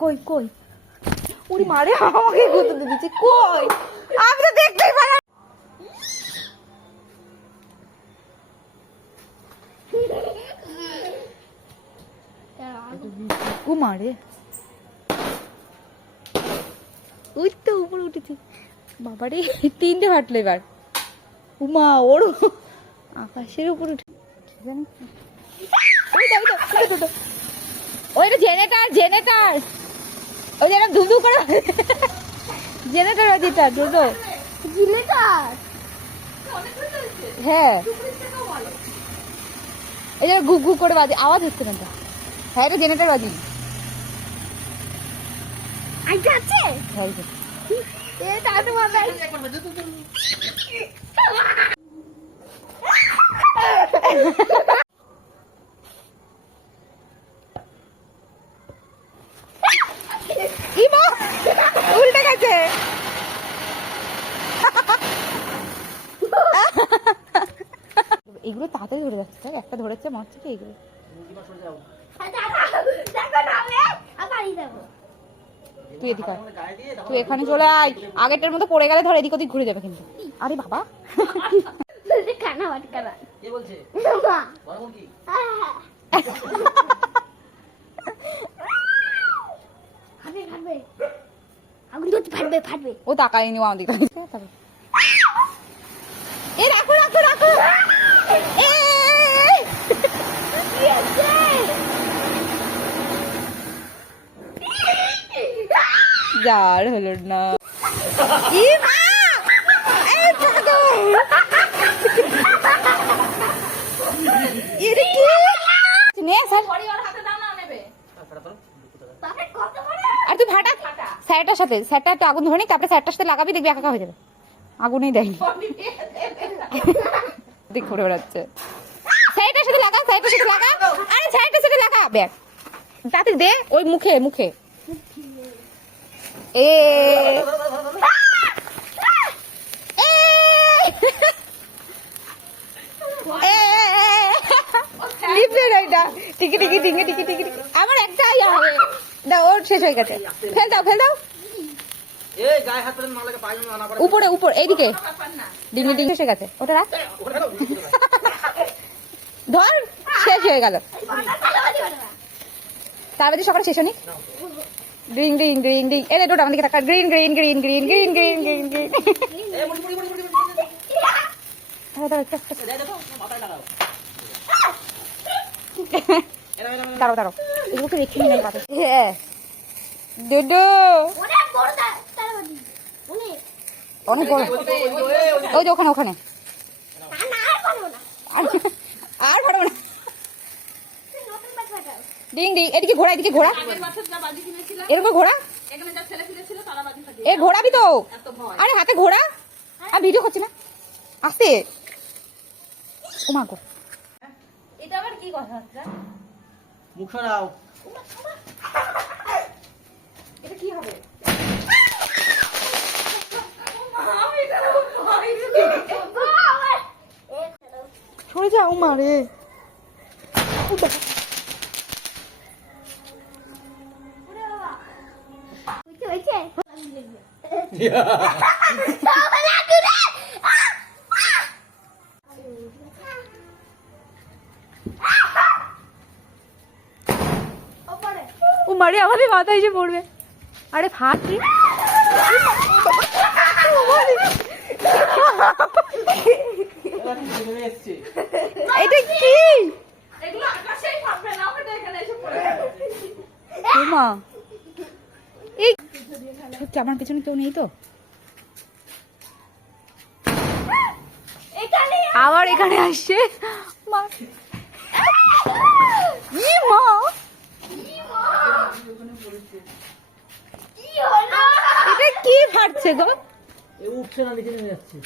কই কই ওরে মারে আমাকে গুঁতো দিচ্ছে কই আমি তো দেখতেই পারি ও মারে ওই তো উপরে উঠেছি বাবারে তিনটে ফাটলো এবার উমা ওর আকাশের উপর উঠে ওইটা জেনারেটর জেনারেটর ওই যেন ধুধু করে জেনারেটর বাজিটা ধুধু জেনারেটর হ্যাঁ এই যে ঘু ঘু করে বাজে আওয়াজ হচ্ছে না হ্যাঁ এটা জেনারেটর বাজি আইটা আছে হ্যাঁ এ তাতে মারবে ইমা উল্টে গেছে এগুলো তাড়াতাড়ি ধরে যাচ্ছে একটা ধরেছে মনে হচ্ছে কি এগুলো তুই এদিকে তুই এখানে চলে আয় আগেরটার মতো পড়ে গেলে ধর এদিক ওদিক ঘুরে যাবে কিন্তু আরে বাবা ও তাকায়নি আমাদের এ রাখো রাখো রাখো যার হলো না আর তুই ফাটা স্যারটার সাথে স্যারটা আগুন ধরে নি তারপরে স্যারটার সাথে লাগাবি দেখবি একা হয়ে যাবে আগুনেই দেয়নি দেখ ঘুরে বেড়াচ্ছে স্যারটার সাথে লাগা স্যারটার সাথে লাগা আরে স্যারটার সাথে লাগা ব্যাগ তাতে দে ওই মুখে মুখে এ টিকি টিকি টিকি টিকি টিকি আমার একটাই হবে দাও ওর শেষ হয়ে গেছে ফেল দাও ফেল দাও উপরে উপর এইদিকে ডিঙি ডিঙি এসে গেছে ওটা রাখ ধর শেষ হয়ে গেল তারপরে সকালে শেষ হয়নি গ্রিন গ্রিন গ্রিন গ্রিন এই ওটা আমাদের থাকা green green green green green green green green দাঁড়াও দাঁড়াও এগুলোকে রেখে নি নাই পাতে হ্যাঁ দুদু অনেক বড় ওই যে ওখানে ওখানে আর ফাটাবো না ডিং ডিং এদিকে ঘোড়া এদিকে ঘোড়া এরকম ঘোড়া এ ঘোড়াবি তো আরে হাতে ঘোড়া আর ভিডিও করছি না আসতে ও মা গো এটা আবার কি কথা মুখ সরাও এটা কি হবে সরে যাও মারে ও মারে আমাদের মাথা এসে পড়বে আরে ফাটি এটা কি মা এই আমার পেছনে কেউ নেই তো আবার এখানে আসছে মা এটা কি ফাটছে গো উঠছে না নিচে নেমে যাচ্ছে